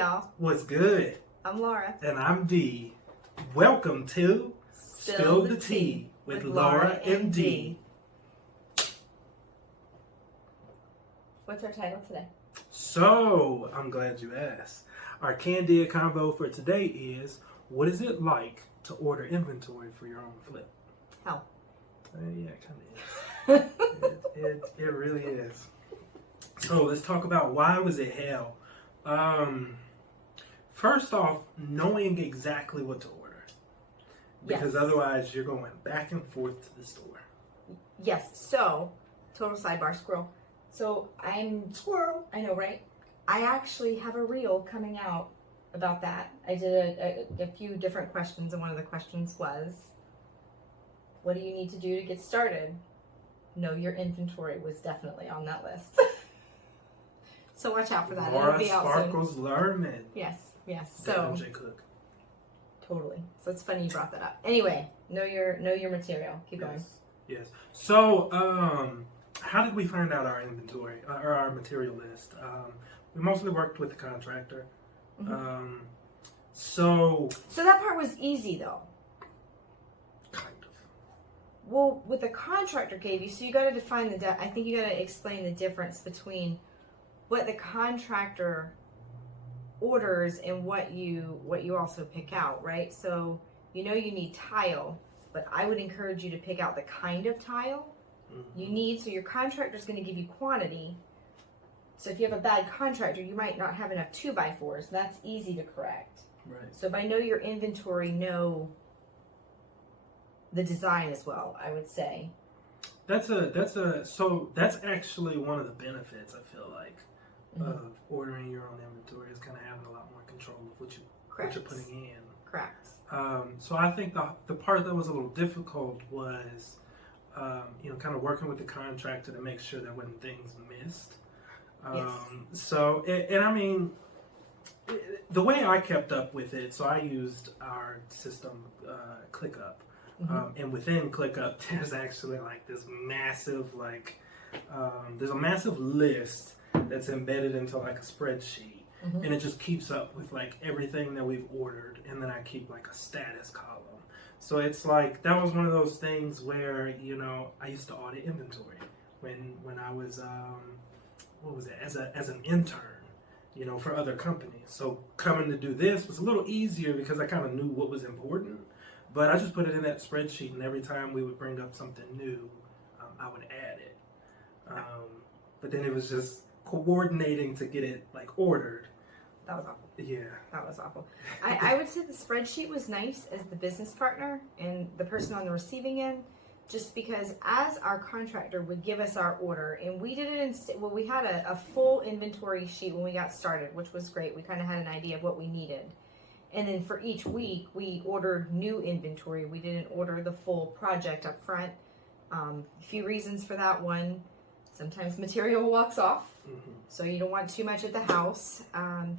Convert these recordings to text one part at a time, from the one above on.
y'all. What's good? I'm Laura. And I'm Dee. Welcome to Spill the Tea with Laura and Dee. What's our title today? So, I'm glad you asked. Our candid convo for today is, what is it like to order inventory for your own flip? Hell. Yeah, it kind of is. it really is. So let's talk about why was it hell. First off, knowing exactly what to order. Because otherwise you're going back and forth to the store. Yes, so, total sidebar, squirrel. So squirrel, I know, right? I actually have a reel coming out about that. I did a few different questions, and one of the questions was, what do you need to do to get started? Know your inventory was definitely on that list. So watch out for that. Laura It'll be out Sparkles Lerman. Yes. So J. Cook. Totally. So it's funny you brought that up. Anyway, know your material. Keep going. Yes. So, how did we find out our inventory or our material list? We mostly worked with the contractor. Mm-hmm. So that part was easy though. Kind of. Well, what the contractor gave you, so you got to define I think you got to explain the difference between what the contractor orders and what you also pick out, right? So you need tile, but I would encourage you to pick out the kind of tile you need. So your contractor's going to give you quantity. So if you have a bad contractor, you might not have enough 2x4s. That's easy to correct. Right. So by know your inventory, know the design as well, I would say. So that's actually one of the benefits, I feel like, of ordering your own inventory, is kind of having a lot more control of what you're putting in. Correct. So I think the part that was a little difficult was, kind of working with the contractor to make sure that when things missed. So, and I mean, the way I kept up with it, so I used our system, ClickUp. And within ClickUp, there's actually like this massive, there's a massive list that's embedded into like a spreadsheet. And it just keeps up with like everything that we've ordered. And then I keep like a status column. So it's like, that was one of those things where, I used to audit inventory when I was, as an intern, for other companies. So coming to do this was a little easier because I kind of knew what was important. But I just put it in that spreadsheet, and every time we would bring up something new, I would add it. But then it was just coordinating to get it ordered. That was awful. Yeah. That was awful. I would say the spreadsheet was nice as the business partner and the person on the receiving end, just because as our contractor would give us our order, and we did it we had a full inventory sheet when we got started, which was great. We kind of had an idea of what we needed. And then for each week, we ordered new inventory. We didn't order the full project up front. A few reasons for that. One, sometimes material walks off, so you don't want too much at the house.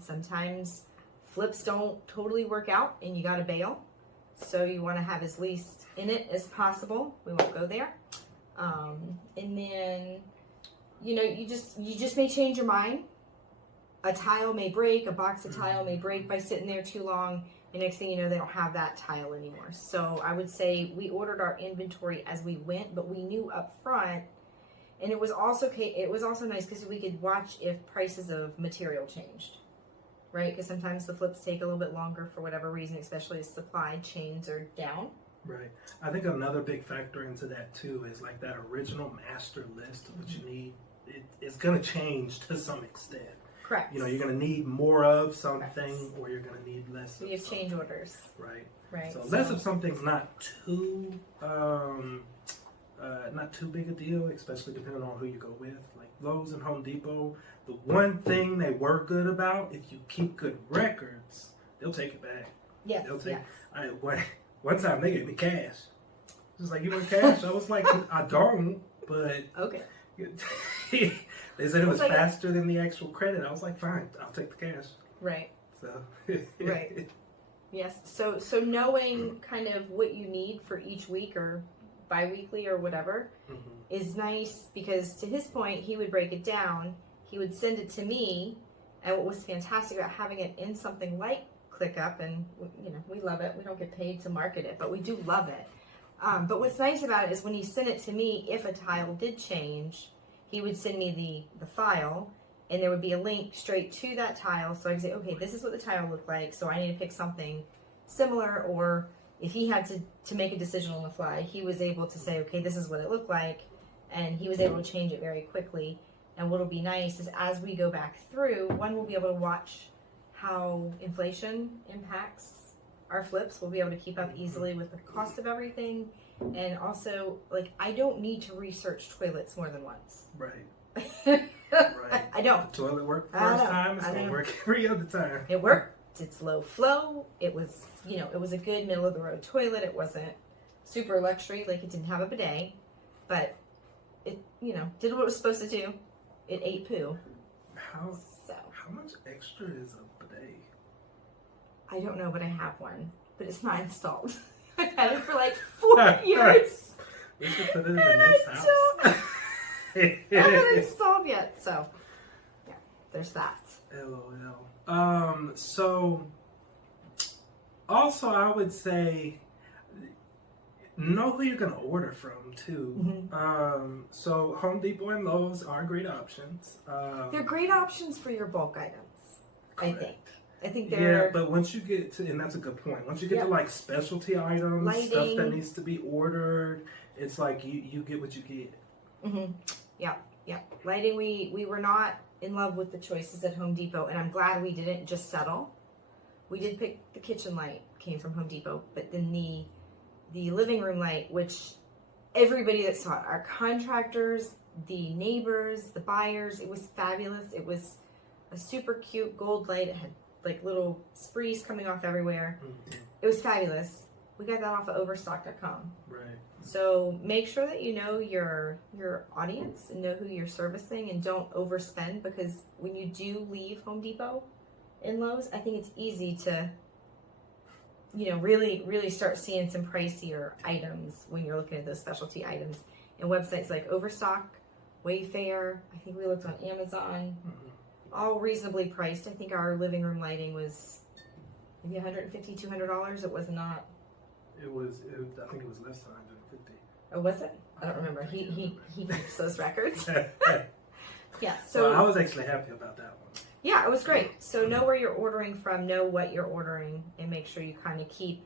Sometimes flips don't totally work out, and you got to bail. So you want to have as least in it as possible. We won't go there. And then, you just may change your mind. A tile may break, a box of tile may break by sitting there too long, and next thing you know, they don't have that tile anymore. So I would say we ordered our inventory as we went, but we knew up front, and it was also nice because we could watch if prices of material changed, right? Because sometimes the flips take a little bit longer for whatever reason, especially as supply chains are down. Right. I think another big factor into that too is like that original master list of what you need. It's going to change to some extent. Correct. You're going to need more of something, or you're going to need less of We have something. change orders. Right. So less of something's not too big a deal, especially depending on who you go with. Like Lowe's and Home Depot, the one thing they were good about, if you keep good records, they'll take it back. Yes. They'll take. One time they gave me cash. Just like, you want cash? I was like, I don't, but okay. They said it was faster than the actual credit. I was like, fine, I'll take the cash. Right. So. Right. Yes. So knowing kind of what you need for each week or bi-weekly or whatever is nice, because to his point, he would break it down. He would send it to me, And what was fantastic about having it in something like ClickUp, and we love it. We don't get paid to market it, but we do love it. But what's nice about it is when he sent it to me, if a tile did change, he would send me the file, and there would be a link straight to that tile. So I could say, okay, this is what the tile looked like, so I need to pick something similar. Or if he had to make a decision on the fly, he was able to say, okay, this is what it looked like, and he was able to change it very quickly. And what'll be nice is as we go back through, one, we'll be able to watch how inflation impacts our flips. We'll be able to keep up easily with the cost of everything. And also, like, I don't need to research toilets more than once. Right. Right. I don't. The toilet worked first time, it's going to work every other time. It worked. It's low flow. It was, it was a good middle of the road toilet. It wasn't super luxury, like it didn't have a bidet, but it, did what it was supposed to do. It ate poo. How much extra is a bidet? I don't know, but I have one, but it's not installed. I've had it for like 4 years. We should put it in the next house. I haven't installed yet, so yeah, there's that. LOL. So also I would say know who you're gonna order from too. Mm-hmm. So Home Depot and Lowe's are great options. They're great options for your bulk items. Correct. I think they're... Yeah, but once you get to, and that's a good point, once you get to like specialty items, lighting, stuff that needs to be ordered, it's like you get what you get. Mm-hmm. Yeah. Lighting, we were not in love with the choices at Home Depot, and I'm glad we didn't just settle. We did pick the kitchen light, came from Home Depot, but then the living room light, which everybody that saw it, our contractors, the neighbors, the buyers, it was fabulous. It was a super cute gold light. It had like little sprees coming off everywhere. Mm-hmm. It was fabulous. We got that off of overstock.com. Right. So make sure that you know your audience and know who you're servicing, and don't overspend, because when you do leave Home Depot and Lowe's, I think it's easy to really start seeing some pricier items when you're looking at those specialty items. And websites like Overstock, Wayfair, I think we looked on Amazon, all reasonably priced. I think our living room lighting was maybe $150, $200. It was not. I think it was less than 150. Oh, was it? I don't remember. He keeps those records. Yeah. So well, I was actually happy about that one. Yeah, it was great. So know where you're ordering from, know what you're ordering, and make sure you kind of keep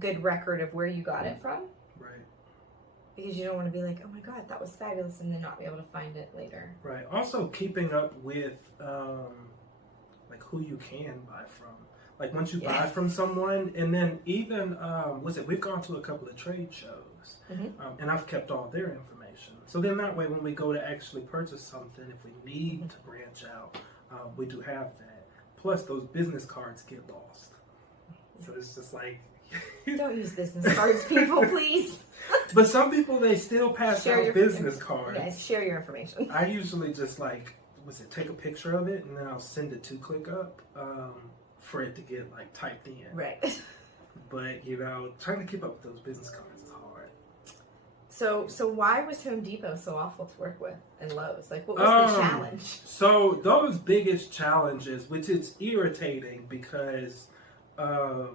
good record of where you got it from. Right. Because you don't want to be like, oh my God, that was fabulous, and then not be able to find it later. Right. Also, keeping up with like who you can buy from. Like once you buy from someone, and then even we've gone to a couple of trade shows, and I've kept all their information. So then that way, when we go to actually purchase something, if we need to branch out, we do have that. Plus, those business cards get lost. So it's just like don't use business cards, people, please. But some people, they still pass out business cards. Yeah, share your information. I usually just take a picture of it, and then I'll send it to ClickUp. For it to get like typed in. Right. But trying to keep up with those business cards is hard. So why was Home Depot so awful to work with, and Lowe's? Like, what was the challenge? So those biggest challenges, which is irritating because the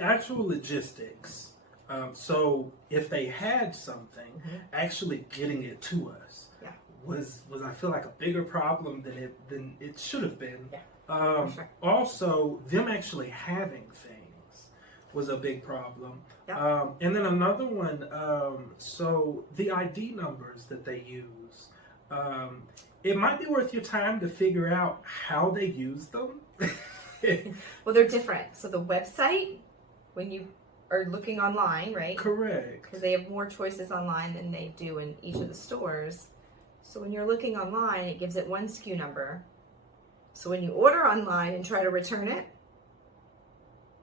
actual logistics. So if they had something, actually getting it to us was I feel like a bigger problem than it should have been. Yeah. Sure. Also, them actually having things was a big problem. Yep. And then another one, so the ID numbers that they use, it might be worth your time to figure out how they use them. Well, they're different. So the website, when you are looking online, right? Correct. Because they have more choices online than they do in each of the stores. So when you're looking online, it gives it one SKU number. So when you order online and try to return it,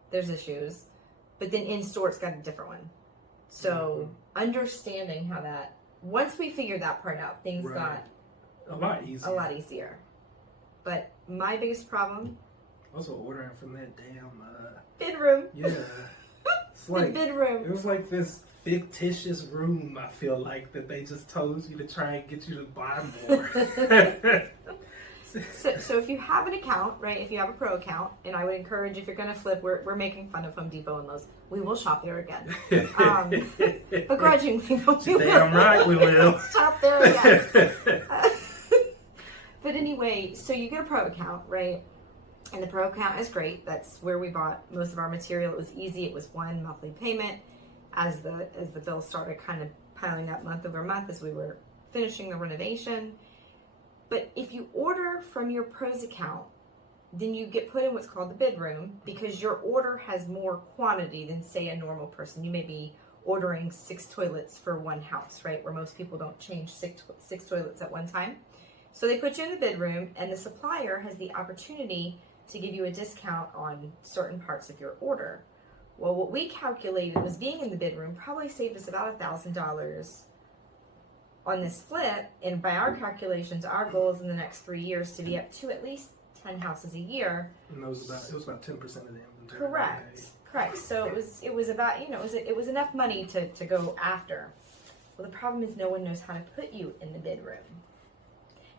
there's issues. But then in store, it's got a different one. So understanding how that, once we figured that part out, things got a lot easier. But my biggest problem, also ordering from that damn bid room. Yeah. It's like the bid room. It was like this fictitious room, I feel like, that they just told you to try and get you to buy more. So if you have an account, right? If you have a pro account, and I would encourage, if you're going to flip, we're making fun of Home Depot and Lowe's. We will shop there again. Begrudgingly, but we will. Damn right we will. Shop there again. But anyway, so you get a pro account, right? And the pro account is great. That's where we bought most of our material. It was easy. It was one monthly payment. As the bill started kind of piling up month over month as we were finishing the renovation. But if you order from your pros account, then you get put in what's called the bid room, because your order has more quantity than, say, a normal person. You may be ordering 6 toilets for one house, right? Where most people don't change six toilets at one time. So they put you in the bid room, and the supplier has the opportunity to give you a discount on certain parts of your order. Well, what we calculated was being in the bid room probably saved us about $1,000 on this flip. And by our calculations, our goal is in the next 3 years to be up to at least 10 houses a year. And it was about 10% of the inventory. Correct. So it was about, it was enough money to go after. Well, the problem is no one knows how to put you in the bid room.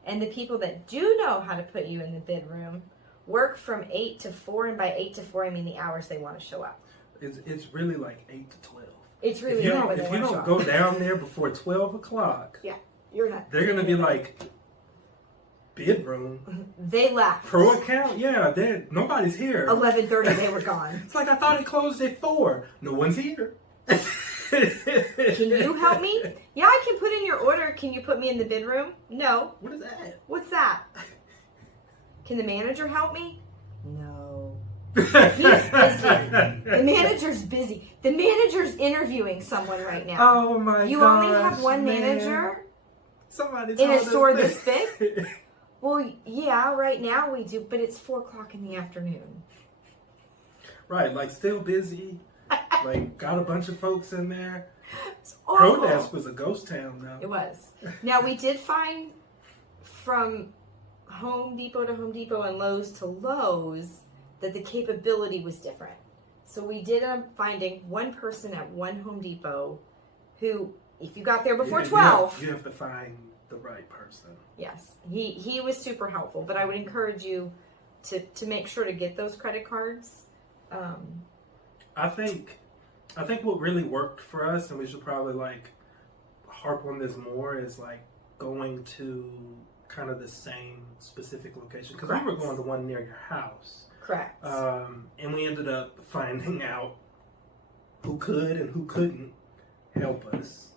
And the people that do know how to put you in the bid room work from 8 to 4, and by 8 to 4, I mean the hours they want to show up. It's really like 8 to 12. It's really if you don't go down there before 12 o'clock, yeah, you're not. They're gonna be like, bid room. They left. Pro account, yeah. Nobody's here. 11:30, they were gone. It's like I thought it closed at 4. No one's here. Can you help me? Yeah, I can put in your order. Can you put me in the bid room? No. What is that? What's that? Can the manager help me? No. He's busy. The manager's busy. The manager's interviewing someone right now. Oh my god. You only have one manager in a store this big? Well, yeah, right now we do, but it's 4 o'clock in the afternoon. Right, like still busy. Like got a bunch of folks in there. It's awful. Prodesk was a ghost town though. It was. Now we did find from Home Depot to Home Depot and Lowe's to Lowe's that the capability was different. So we did end up finding one person at one Home Depot who, if you got there before 12... You have to find the right person. Yes. He was super helpful, but I would encourage you to make sure to get those credit cards. I think what really worked for us, and we should probably like harp on this more, is like going to kind of the same specific location, because we were going to one near your house. Correct. And we ended up finding out who could and who couldn't help us.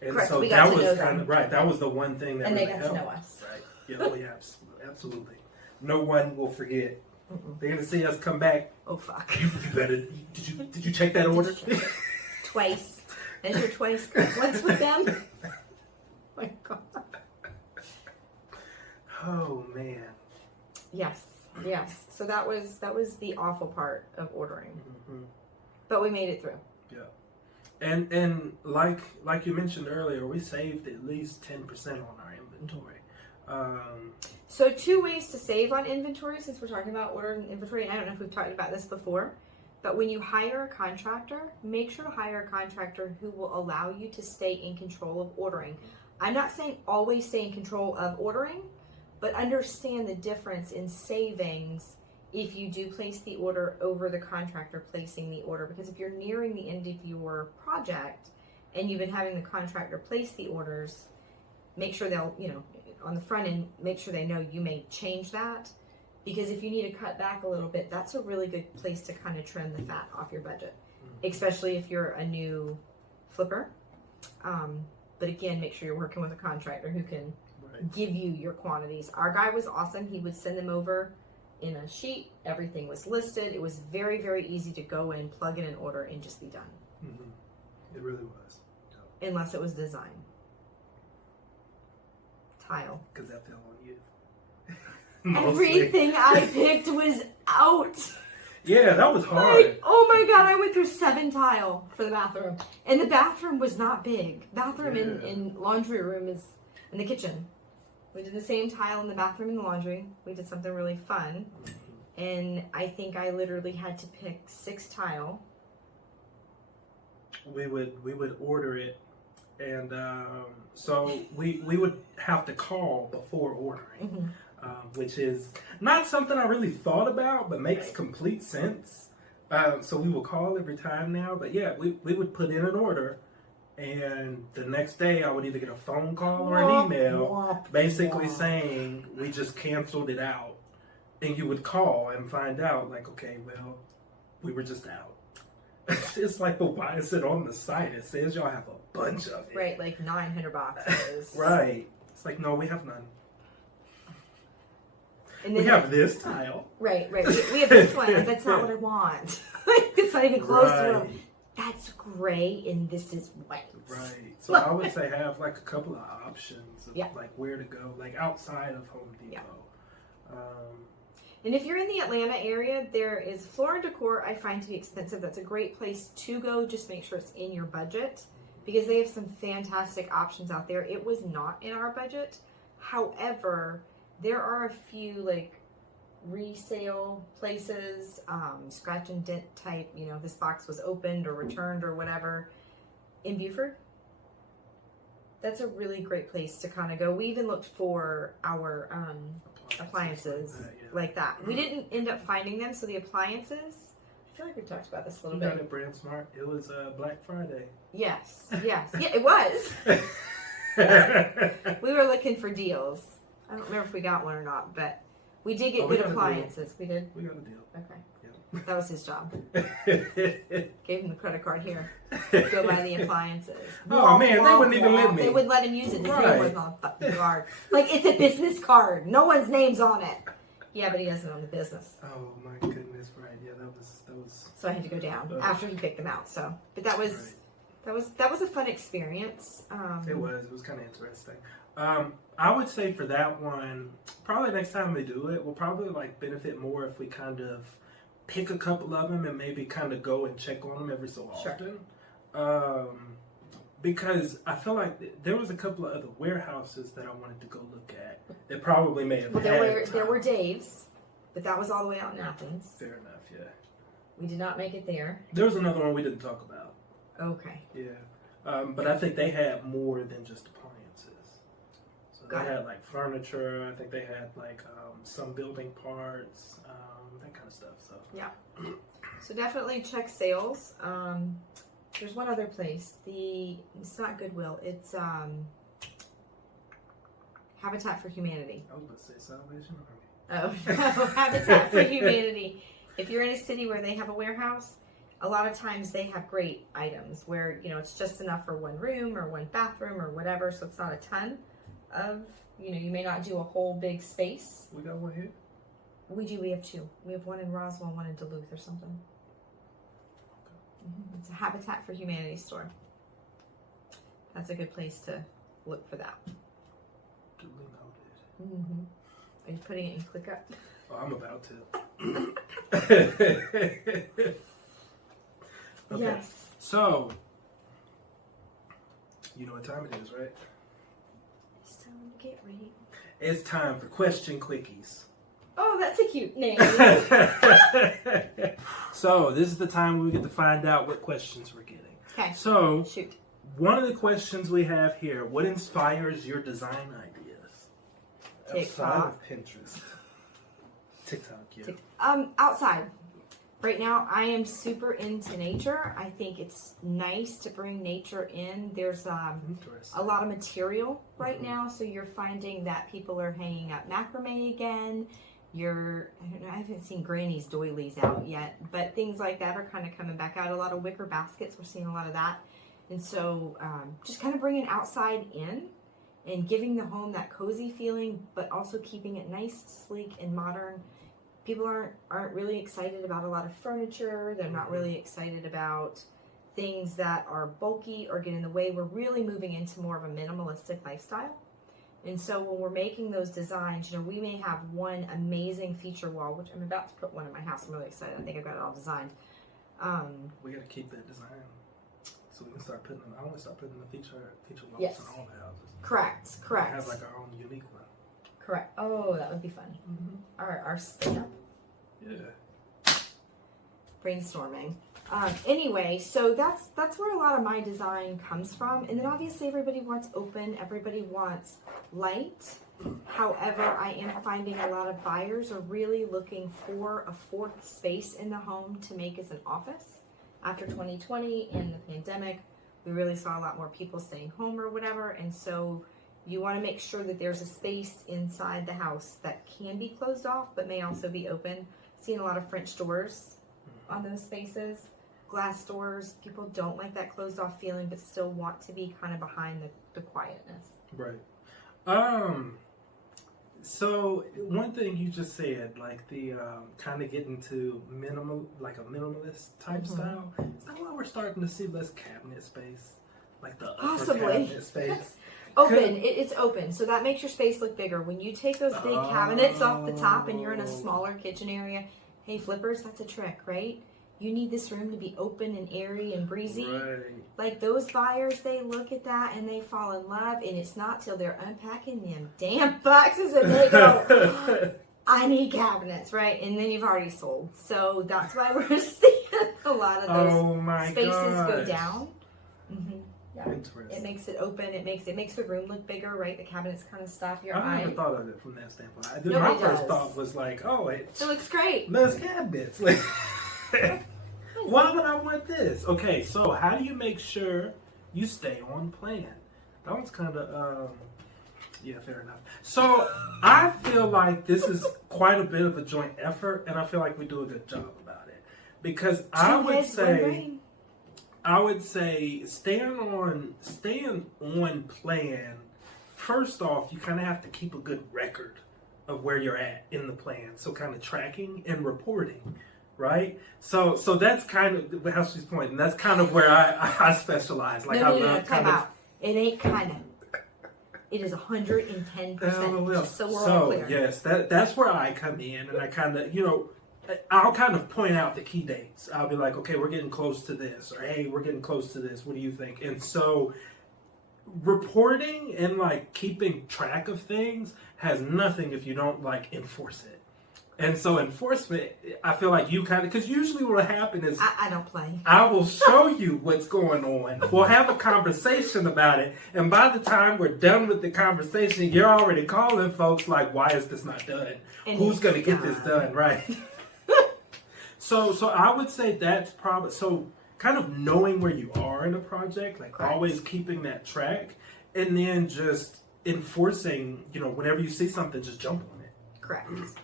And correct. so we got that to was know kind them. of right. That was the one thing that and really they got helped. to know us. Right. Yeah. Oh yeah. Absolutely. No one will forget. Mm-mm. They're gonna see us come back. Oh fuck! You better. Did you check that order? Twice. Measure twice. Once with them. Oh my god. Oh man. Yes. So that was the awful part of ordering, Mm-hmm. but we made it through. Yeah. And like you mentioned earlier, we saved at least 10% on our inventory. So 2 ways to save on inventory, since we're talking about ordering inventory, and I don't know if we've talked about this before, but when you hire a contractor, make sure to hire a contractor who will allow you to stay in control of ordering. I'm not saying always stay in control of ordering, but understand the difference in savings if you do place the order over the contractor placing the order. Because if you're nearing the end of your project and you've been having the contractor place the orders, make sure they'll, on the front end, make sure they know you may change that. Because if you need to cut back a little bit, that's a really good place to kind of trim the fat off your budget, especially if you're a new flipper. But again, make sure you're working with a contractor who can give you your quantities. Our guy was awesome. He would send them over in a sheet. Everything was listed. It was very, very easy to go in, plug in an order, and just be done. Mm-hmm. It really was. Unless it was design. Tile. Because that fell on you. Everything I picked was out. Yeah, that was hard. Oh my god, I went through 7 tile for the bathroom. And the bathroom was not big. Bathroom in laundry room is in the kitchen. We did the same tile in the bathroom and the laundry. We did something really fun. And I think I literally had to pick 6 tile. We would order it, and so we would have to call before ordering. which is not something I really thought about, but makes complete sense. So we will call every time now. But yeah, we would put in an order, and the next day I would either get a phone call or an email basically saying we just canceled it out. And you would call and find out, like, okay, well, we were just out. It's like, but why is it on the site? It says y'all have a bunch of it. Right, like 900 boxes. Right. It's like, no, we have none. And we have this tile. Right. We have this one. That's not what I want. It's not even close to what that's gray and this is white. Right. So I would say have like a couple of options of like where to go, like outside of Home Depot. Yeah. And if you're in the Atlanta area, there is Floor and Decor. I find to be expensive. That's a great place to go. Just make sure it's in your budget because they have some fantastic options out there. It was not in our budget. However, there are a few like resale places, scratch and dent type, you know, this box was opened or returned or whatever in Buford. That's a really great place to kind of go. We even looked for our appliances like that. We didn't end up finding them, so the appliances, I feel like we've talked about this a little bit. You got it, Brand Smart. It was Black Friday. Yes. Yeah, it was. We were looking for deals. I don't remember if we got one or not, but we did get good appliances. We did? We got a deal. Okay. Yep. That was his job. Gave him the credit card here. Go buy the appliances. Oh, man, they wouldn't even let me. They wouldn't let him use it. His name wasn't on the fucking card. Like, it's a business card. No one's name's on it. Yeah, but he doesn't own the business. Oh, my goodness. Right. Yeah, that was. So I had to go down after he picked them out. So, but that was a fun experience. It was kind of interesting. I would say for that one, probably next time we do it, we'll probably like benefit more if we kind of pick a couple of them and maybe kind of go and check on them every so often. Because I feel like there was a couple of other warehouses that I wanted to go look at that probably may have there were Dave's, but that was all the way out in Athens. Fair enough, yeah. We did not make it there. There was another one we didn't talk about. Okay. Yeah. But I think they had more than just appliances. So they had like furniture. I think they had like some building parts, that kind of stuff. So yeah. So definitely check sales. There's one other place. It's not Goodwill. It's Habitat for Humanity. I was about to say Salvation Army. Oh no, Habitat for Humanity. If you're in a city where they have a warehouse, a lot of times they have great items where, you know, it's just enough for one room or one bathroom or whatever, so it's not a ton of, you know, you may not do a whole big space. We got one here? We do. We have two. We have one in Roswell, one in Duluth or something. It's a Habitat for Humanity store. That's a good place to look for that. Duly noted. Are you putting it in ClickUp? Oh, I'm about to. Okay. Yes. So, you know what time it is, right? It's time to get ready. It's time for Question Quickies. Oh, that's a cute name. So, this is the time we get to find out what questions we're getting. Okay. So, shoot. One of the questions we have here, what inspires your design ideas? TikTok. Outside of Pinterest. TikTok, yeah. Outside. Right now, I am super into nature. I think it's nice to bring nature in. There's a lot of material right now, so you're finding that people are hanging up macrame again. I don't know, I haven't seen granny's doilies out yet, but things like that are kind of coming back out. A lot of wicker baskets, we're seeing a lot of that. And so just kind of bringing outside in and giving the home that cozy feeling, but also keeping it nice, sleek, and modern. People aren't really excited about a lot of furniture. They're not really excited about things that are bulky or get in the way. We're really moving into more of a minimalistic lifestyle. And so when we're making those designs, you know, we may have one amazing feature wall, which I'm about to put one in my house. I'm really excited. I think I've got it all designed. We got to keep that design so we can start putting them. I want to start putting the feature walls yes. in all the houses. Correct. We have like our own unique one. Correct. Oh, that would be fun. Our stand-up. Yeah. Brainstorming. Anyway, so that's where a lot of my design comes from. And then obviously everybody wants open, everybody wants light. However, I am finding a lot of buyers are really looking for a fourth space in the home to make as an office. After 2020 and the pandemic, we really saw a lot more people staying home or whatever. And so you want to make sure that there's a space inside the house that can be closed off, but may also be open. Seen a lot of French doors on those spaces, glass doors. People don't like that closed off feeling, but still want to be kind of behind the quietness. Right. So one thing you just said, like the kind of getting to like a minimalist type style. Is that why we're starting to see less cabinet space, like the upper cabinet space? Open. It's open, so that makes your space look bigger. When you take those big cabinets off the top and you're in a smaller kitchen area, hey flippers, that's a trick, right? You need this room to be open and airy and breezy. Right. Like those buyers, they look at that and they fall in love, and it's not till they're unpacking them damn boxes and they go, I need cabinets, right? And then you've already sold. So that's why we're seeing a lot of those spaces go down. Mm-hmm. Yeah. It makes it open. It makes the room look bigger, right? The cabinets kind of stop your eye. I never thought of it from that standpoint. My first thought was like, oh, it looks great. Less cabinets. Like, why would I want this? Okay, so how do you make sure you stay on plan? That one's kind of, yeah, fair enough. So I feel like this is quite a bit of a joint effort, and I feel like we do a good job about it. Because I would say staying on plan, first off, you kind of have to keep a good record of where you're at in the plan. So kind of tracking and reporting. Right, so that's kind of how she's pointing. That's kind of where I specialize. Like I love time out. It ain't kind of. It is 110%. Just so we're all clear. Yes, that's where I come in, and I kind of I'll kind of point out the key dates. I'll be like, okay, we're getting close to this, or hey, we're getting close to this. What do you think? And so reporting and like keeping track of things has nothing if you don't like enforce it. And so enforcement, I feel like you kind of, because usually what will happen is I don't play. I will show you what's going on. We'll have a conversation about it. And by the time we're done with the conversation, you're already calling folks like, why is this not done? And who's going to get this done? Right. So I would say that's probably, so kind of knowing where you are in a project, like always keeping that track, and then just enforcing, whenever you see something, just jump on it.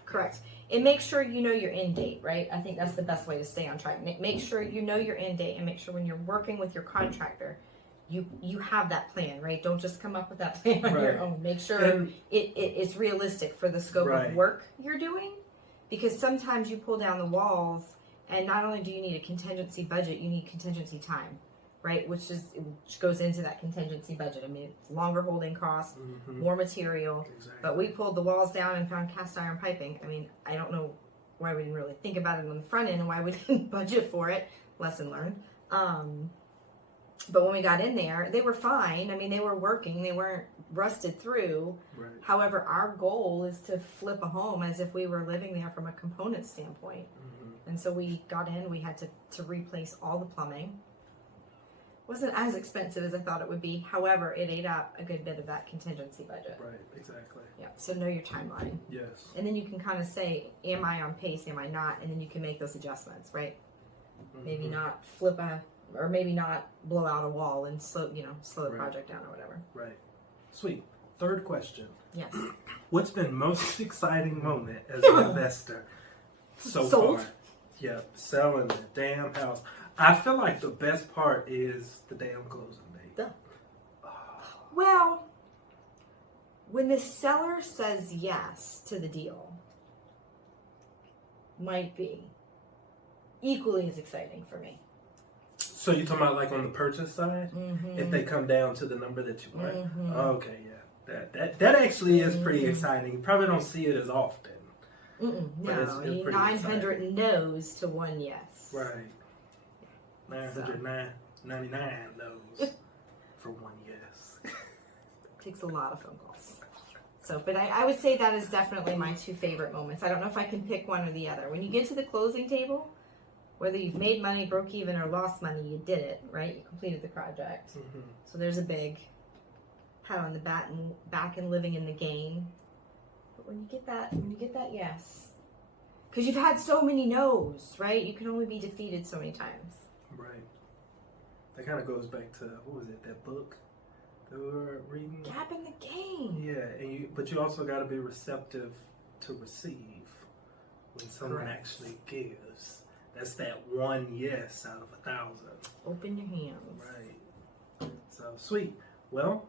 Correct. And make sure you know your end date, right? I think that's the best way to stay on track. Make sure you know your end date, and make sure when you're working with your contractor, you have that plan, right? Don't just come up with that plan on your own. Make sure it's realistic for the scope of work you're doing, because sometimes you pull down the walls, and not only do you need a contingency budget, you need contingency time, right? Which goes into that contingency budget. I mean, it's longer holding costs, more material. Exactly. But we pulled the walls down and found cast iron piping. I mean, I don't know why we didn't really think about it on the front end and why we didn't budget for it. Lesson learned. But when we got in there, they were fine. I mean, they were working. They weren't rusted through. Right. However, our goal is to flip a home as if we were living there from a component standpoint. And so we got in. We had to replace all the plumbing. Wasn't as expensive as I thought it would be. However, it ate up a good bit of that contingency budget. Right, exactly. Yeah, so know your timeline. Yes. And then you can kind of say, am I on pace, am I not? And then you can make those adjustments, right? Maybe not or maybe not blow out a wall and slow the project down or whatever. Right. Sweet. Third question. Yes. What's been most exciting moment as an investor so far? Yep, selling the damn house. I feel like the best part is the damn closing date. Well, when the seller says yes to the deal, might be equally as exciting for me. So you're talking about like on the purchase side? If they come down to the number that you want? Okay, yeah. That actually is pretty exciting. You probably don't see it as often. No, you need 900 no's to one yes. Right. 999 no's for one yes. Takes a lot of phone calls. So, but I would say that is definitely my two favorite moments. I don't know if I can pick one or the other. When you get to the closing table, Whether you've made money, broke even, or lost money, you did it, right? You completed the project. Mm-hmm. So there's a big pat on the back and living in the game. But when you get that yes, because you've had so many no's, right? You can only be defeated so many times. Right. That kind of goes back to, what was it, that book that we were reading? Gap in the game. Yeah, but you also got to be receptive to receive when someone Correct. actually gives. That's that one yes out of 1,000. Open your hands. Right. So sweet. Well,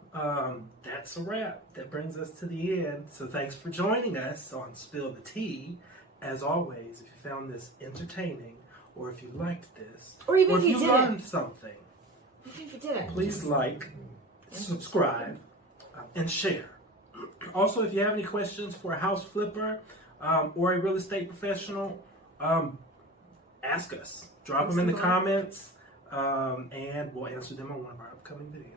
that's a wrap. That brings us to the end. So thanks for joining us on Spill the Tea. As always, if you found this entertaining, or if you liked this, Or even or if if you you didn't. learned something, Even if you didn't. please like, subscribe, and share. Also, if you have any questions for a house flipper or a real estate professional, ask us. Drop them in the comments, and we'll answer them on one of our upcoming videos.